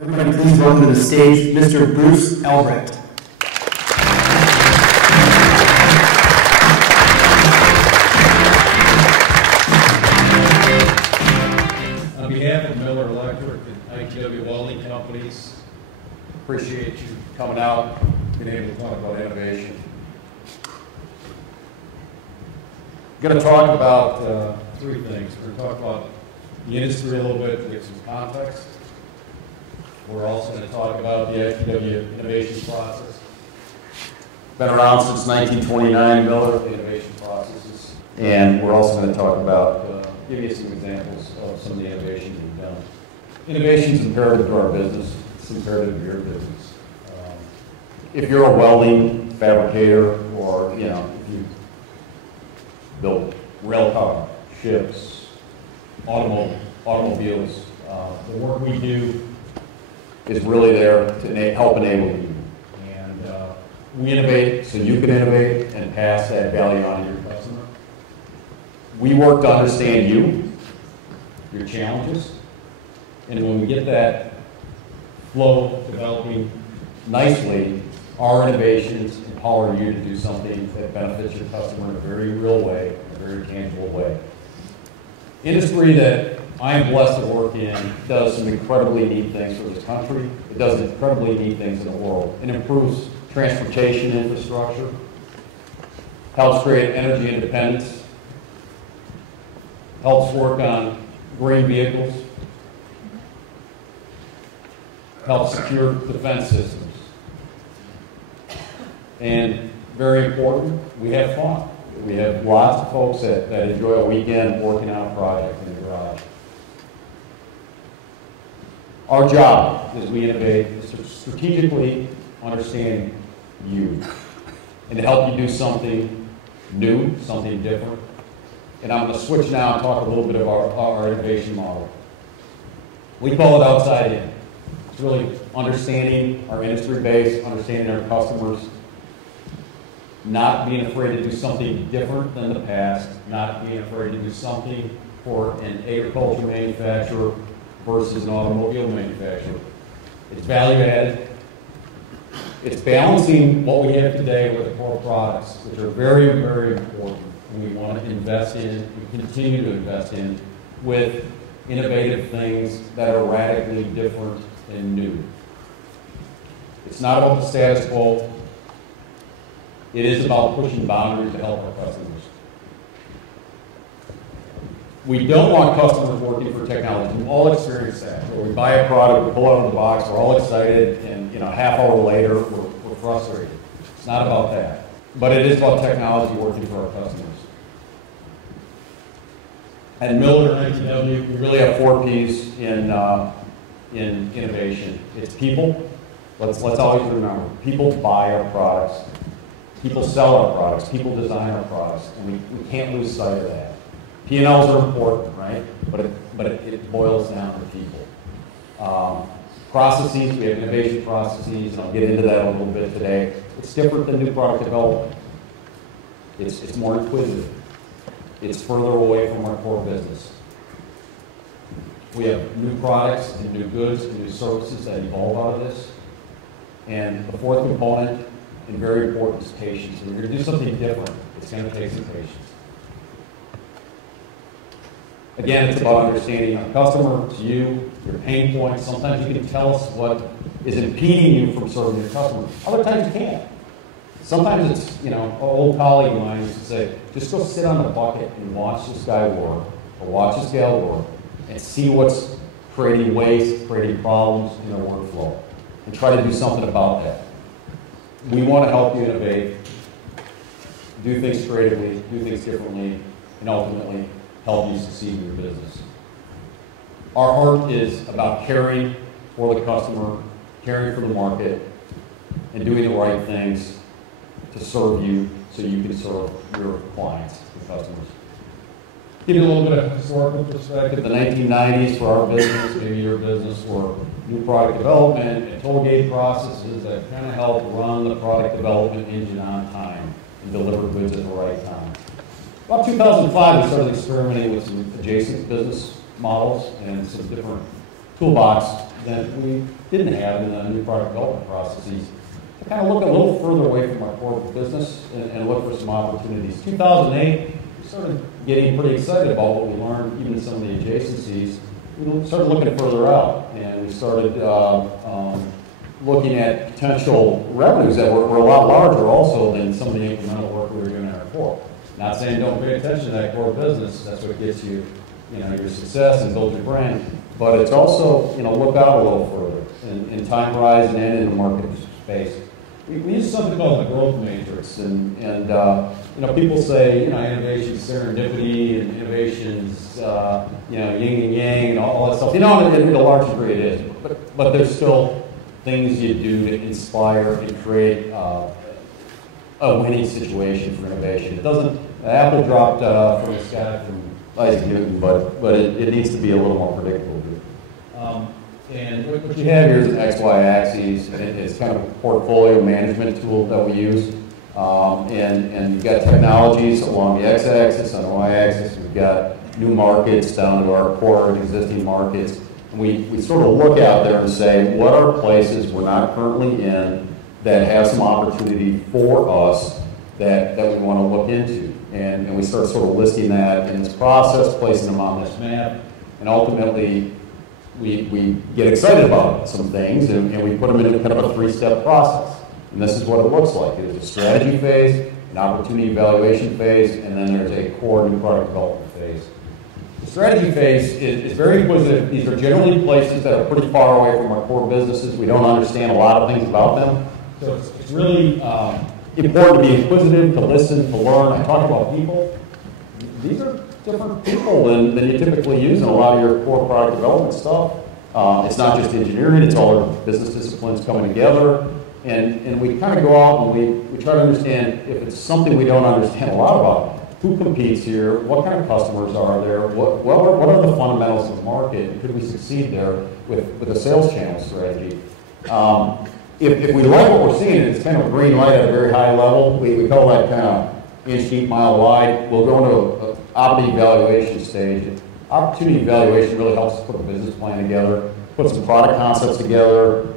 Everybody please welcome to the stage Mr. Bruce Albrecht. On behalf of Miller Electric and ITW Welding Companies, appreciate you coming out, being able to talk about innovation. I'm going to talk about three things. We're going to talk about the industry a little bit to give some context. We're also going to talk about the ITW innovation process. Been around since 1929, Miller, the innovation processes. And we're also going to talk about, give you some examples of some of the innovations we've done. Innovation is imperative to our business. It's imperative to your business. If you're a welding fabricator or, if you build rail car, ships, automobiles, the work we do is really there to help enable you. And we innovate so you can innovate and pass that value on to your customer. We work to understand you, your challenges, and when we get that flow developing nicely, our innovations empower you to do something that benefits your customer in a very real way, a very tangible way. Industry that I am blessed to work in does some incredibly neat things for this country. It does incredibly neat things in the world. It improves transportation infrastructure, helps create energy independence, helps work on green vehicles, helps secure defense systems. And very important, we have fun. We have lots of folks that enjoy a weekend working on a project in the garage. Our job as we innovate is to strategically understand you and to help you do something new, something different. And I'm going to switch now and talk a little bit about our innovation model. We call it outside in. It's really understanding our industry base, understanding our customers, not being afraid to do something different than the past, not being afraid to do something for an agriculture manufacturer versus an automobile manufacturer. It's value added. It's balancing what we have today with the core products, which are very, very important. And we want to invest in, we continue to invest in, with innovative things that are radically different and new. It's not about the status quo. It is about pushing boundaries to help our customers. We don't want customers working for technology. We all experience that. Where we buy a product, we pull it out of the box, we're all excited, and half hour later, we're frustrated. It's not about that. But it is about technology working for our customers. At Miller and ITW, we really have 4 Ps in innovation. It's people. Let's always remember, people buy our products. People sell our products. People design our products. And we can't lose sight of that. P&Ls are important, right? But it boils down to people. Processes, we have innovation processes, and I'll get into that a little bit today. It's different than new product development. It's more inquisitive. It's further away from our core business. We have new products and new goods and new services that evolve out of this. And the 4th component, and very important, is patience. If we're going to do something different, it's going to take some patience. Again, it's about understanding our customer, it's you, your pain points. Sometimes you can tell us what is impeding you from serving your customer. Other times you can't. Sometimes it's, an old colleague of mine used to say, just go sit on the bucket and watch this guy work, or watch this gal work, and see what's creating waste, creating problems in their workflow, and try to do something about that. We want to help you innovate, do things creatively, do things differently, and ultimately help you succeed in your business. Our heart is about caring for the customer, caring for the market, and doing the right things to serve you so you can serve your clients and customers. Give you a little bit of historical perspective. The 1990s for our business, maybe your business, were new product development and toll gate processes that kind of help run the product development engine on time and deliver goods at the right time. About 2005, we started experimenting with some adjacent business models and some different toolbox that we didn't have in the new product development processes to kind of look a little further away from our core business and look for some opportunities. 2008, we started getting pretty excited about what we learned, even in some of the adjacencies. We started looking further out, and we started looking at potential revenues that were a lot larger also than some of the incremental work we were doing in our core. Not saying don't pay attention to that core business. That's what gets you, your success and builds your brand. But it's also, look out a little further in time horizon and in the market space. We use something called the growth matrix, and people say, innovation serendipity and innovations, yin and yang and all that stuff. In a large degree it is, but there's still things you do to inspire and create a winning situation for innovation. It doesn't. Apple dropped from the sky from Isaac Newton, but it needs to be a little more predictable. And what you have here is an XY axis, and it's kind of a portfolio management tool that we use. And you've got technologies along the x-axis, on the y-axis. We've got new markets down to our core existing markets. And we sort of look out there and say, what are places we're not currently in that have some opportunity for us that we want to look into? And we start sort of listing that in this process, placing them on this map, and ultimately we get excited about some things, and we put them into kind of a three-step process. And this is what it looks like. There's a strategy phase, an opportunity evaluation phase, and then there's a core new product development phase. The strategy phase is very inquisitive. These are generally places that are pretty far away from our core businesses. We don't understand a lot of things about them. So it's really important to be inquisitive, to listen, to learn. I talk about people. These are different people than you typically use in a lot of your core product development stuff. It's not just engineering, it's all our business disciplines coming together. And we kind of go out and we try to understand if it's something we don't understand a lot about. Who competes here? What kind of customers are there? What are the fundamentals of the market? Could we succeed there with a sales channel strategy? If we like what we're seeing, it's kind of a green light at a very high level. We call that kind of inch deep, mile wide. We'll go into an opportunity evaluation stage. Opportunity evaluation really helps us put a business plan together, put some product concepts together,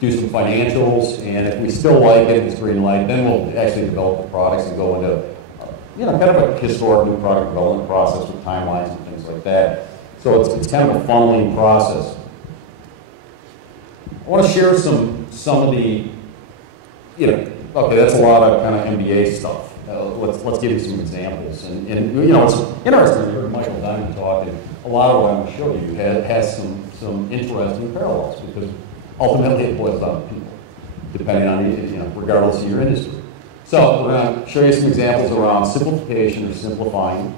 do some financials, and if we still like it, it's green light, then we'll actually develop the products and go into kind of a historic new product development process with timelines and things like that. So it's kind of a funneling process. I want to share some of the, okay, that's a lot of kind of MBA stuff. Let's give you some examples. And it's interesting to hear Michael Diamond talk, and a lot of what I'm going to show you has some interesting parallels, because ultimately it boils down to people, depending on regardless of your industry. So we're going to show you some examples around simplification or simplifying,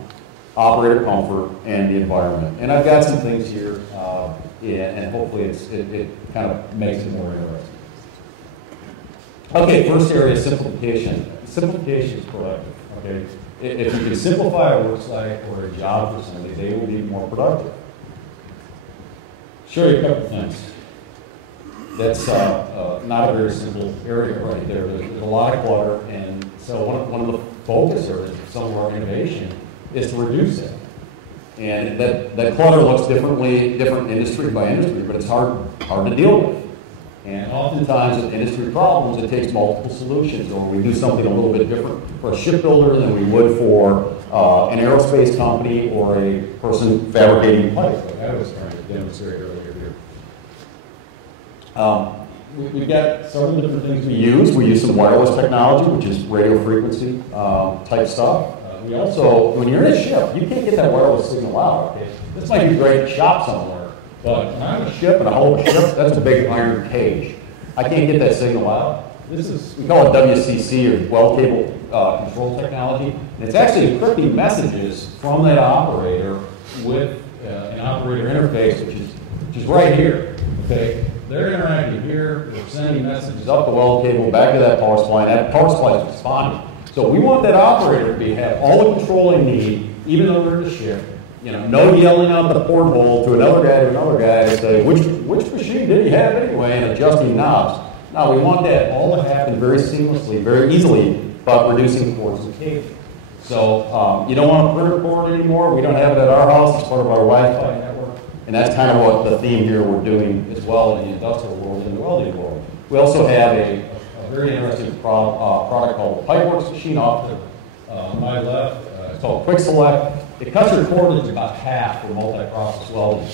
operator comfort, and the environment. And I've got some things here, and hopefully it kind of makes it more interesting. Okay, first area, simplification. Simplification is productive. Okay, if you can simplify a work site or a job for somebody, they will be more productive. Show you a couple things. That's not a very simple area right there. There's a lot of clutter, and so one of the focus areas of some of our innovation is to reduce it. And that clutter looks different industry by industry, but it's hard to deal with. And oftentimes with industry problems, it takes multiple solutions, or we do something a little bit different for a shipbuilder than we would for an aerospace company or a person fabricating pipe, like I was trying to demonstrate earlier here. We've got several different things we use. We use some wireless technology, which is radio frequency type stuff. We also, when you're in a ship, you can't get that wireless signal out. Okay? This might be great to shop somewhere. But when I'm a ship and I hold a ship, that's a big iron cage. I can't get that signal out. We call it WCC, or well cable control technology. And it's actually encrypting messages from that operator with an operator interface, which is right here. Okay, they're interacting here. We're sending messages up the well cable back to that power supply, and that power supply is responding. So we want that operator to have all the control they need, even though they're in the ship. No yelling out the porthole to another guy to say, which machine did he have anyway, and adjusting knobs. No, we want that all to happen very seamlessly, very easily, but reducing cords and cable. So you don't want a printer cord anymore. We don't have it at our house. It's part of our Wi-Fi network. And that's kind of what the theme here we're doing as well in the industrial world and the welding world. We also have a very interesting product called the Pipeworks machine off to my left. It's called Quick Select. It cuts your cordage about half for multi-process welding.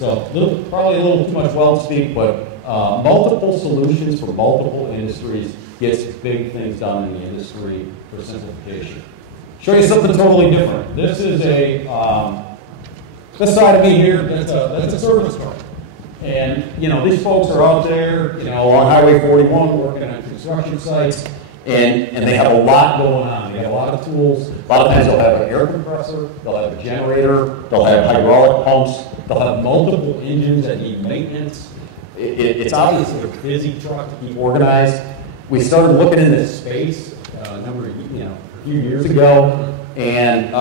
So probably a little too much weld speak, but multiple solutions for multiple industries gets big things done in the industry for simplification. Show you something totally different. This is this side of me here, that's a service truck. And, you know, these folks are out there, you know, on Highway 41 working on construction sites, and they have a lot going on. They have a lot of tools. A lot of times they'll have an air compressor, they'll have a generator, they'll have hydraulic pumps, they'll have multiple engines that need maintenance. It's obviously a busy truck to keep organized. We started looking in this space a few years ago, and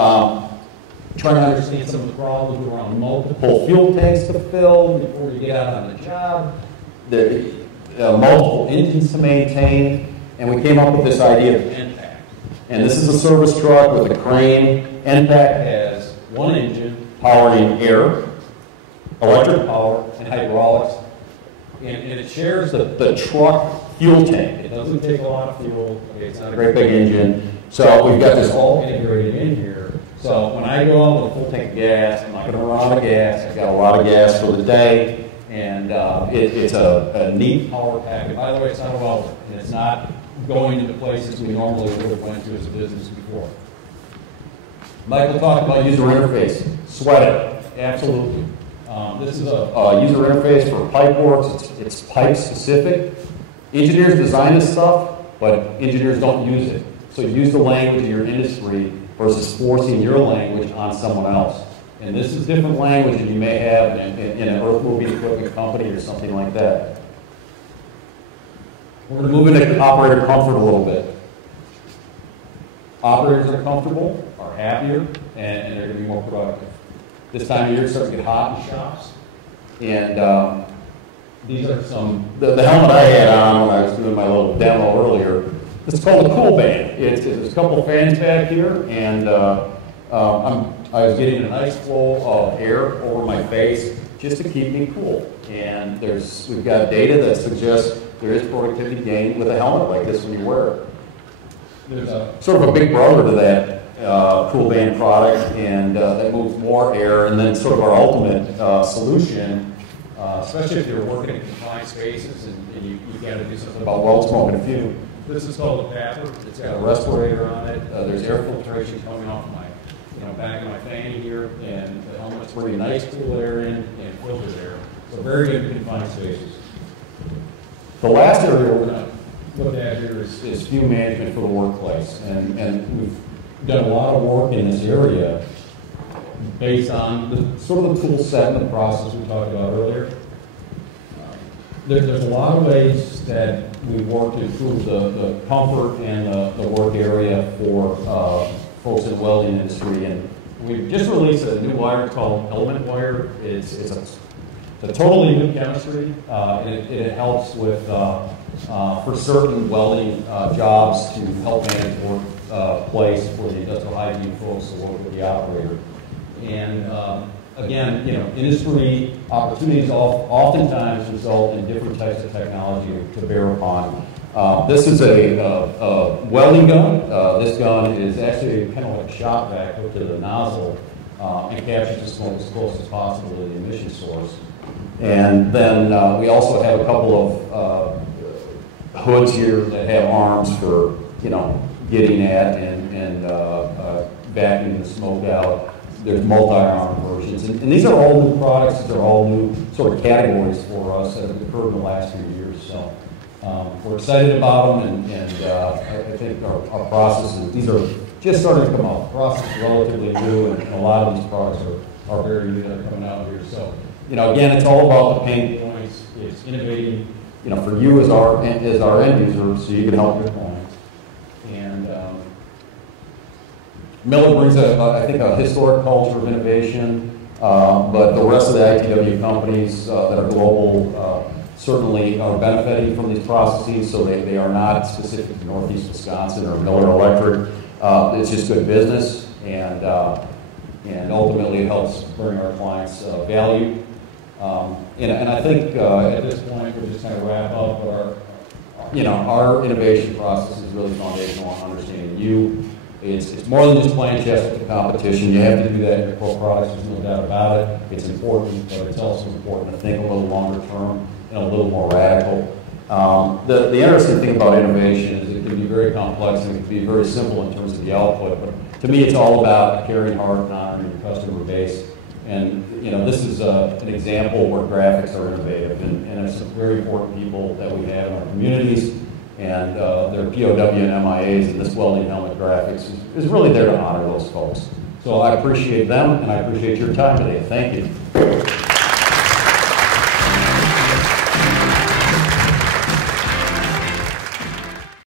trying to understand some of the problems around multiple fuel tanks to fill before you get out on the job, multiple engines to maintain, and we came up with this idea of NPAC. And this is a service truck with a crane. NPAC has one engine powering air, electric power, and hydraulics, and it shares the truck fuel tank. It doesn't take a lot of fuel. Okay, it's not a great big engine. So we've got this all integrated in here. So when I go on with a full tank of gas, I'm not going to run out of gas. I've got a lot of gas for the day, and it's a neat power pack. By the way, it's not a welder, and it's not going into places we normally would have went to as a business before. Michael talked about user interface. Sweat it, absolutely. This is a user interface for Pipeworks. It's pipe specific. Engineers design this stuff, but engineers don't use it. So use the language of your industry versus forcing your language on someone else. And this is different language than you may have in an earth-moving equipment company or something like that. We're going to move into operator comfort a little bit. Operators that are comfortable are happier, and they're going to be more productive. This time of year, it's starting to get hot in shops. And these are some, the helmet I had on when I was doing my little demo earlier. It's called a Cool Band. There's a couple of fans back here, and I was getting a nice flow of air over my face just to keep me cool. And we've got data that suggests there is productivity gain with a helmet like this when you wear it. There's sort of a big brother to that Cool Band product, and that moves more air, and then sort of our ultimate solution, especially if you're working in confined spaces and you've got to do something about weld smoke and fume. This is called a Papper. It's got a respirator on it. There's air filtration coming off my, back of my fanny here, and the helmet's bringing nice cool air in and filtered air. So very good in confined spaces. The last area we're going to look at here is fume management for the workplace, and we've done a lot of work in this area based on the sort of the tool set and the process we talked about earlier. There's a lot of ways that we work to improve the comfort and the work area for folks in the welding industry. And we've just released a new wire called Element Wire. It's a totally new chemistry, and it helps with, for certain welding jobs to help manage workplace for the industrial hygiene folks to work with the operator. And again, industry opportunities oftentimes result in different types of technology to bear upon. This is a welding gun. This gun is actually kind of like a shop vac hooked to the nozzle and captures the smoke as close as possible to the emission source. And then we also have a couple of hoods here that have arms for getting at and vacuuming the smoke out. There's multi-arm versions, and these are all new products. These are all new sort of categories for us that have occurred in the last few years. So we're excited about them, and I think our processes, these are just starting to come out. The process is relatively new, and a lot of these products are very new that are coming out here. So again, it's all about the pain points. It's innovating, for you as our end user, so you can help your clients. And Miller brings, I think, a historic culture of innovation, but the rest of the ITW companies that are global certainly are benefiting from these processes, so they are not specific to Northeast Wisconsin or Miller Electric. It's just good business, and ultimately it helps bring our clients value. And I think at this point, we're just going to wrap up. Our innovation process is really foundational on understanding you. It's more than just playing chess with the competition. You have to do that in your core products. There's no doubt about it. It's important, but it's also important to think a little longer term and a little more radical. The interesting thing about innovation is it can be very complex and it can be very simple in terms of the output. But to me, it's all about caring hard and honoring your customer base. And this is an example where graphics are innovative, and it's some very important people that we have in our communities, and their POW and MIAs, and this welding helmet graphics is really there to honor those folks. So I appreciate them, and I appreciate your time today. Thank you.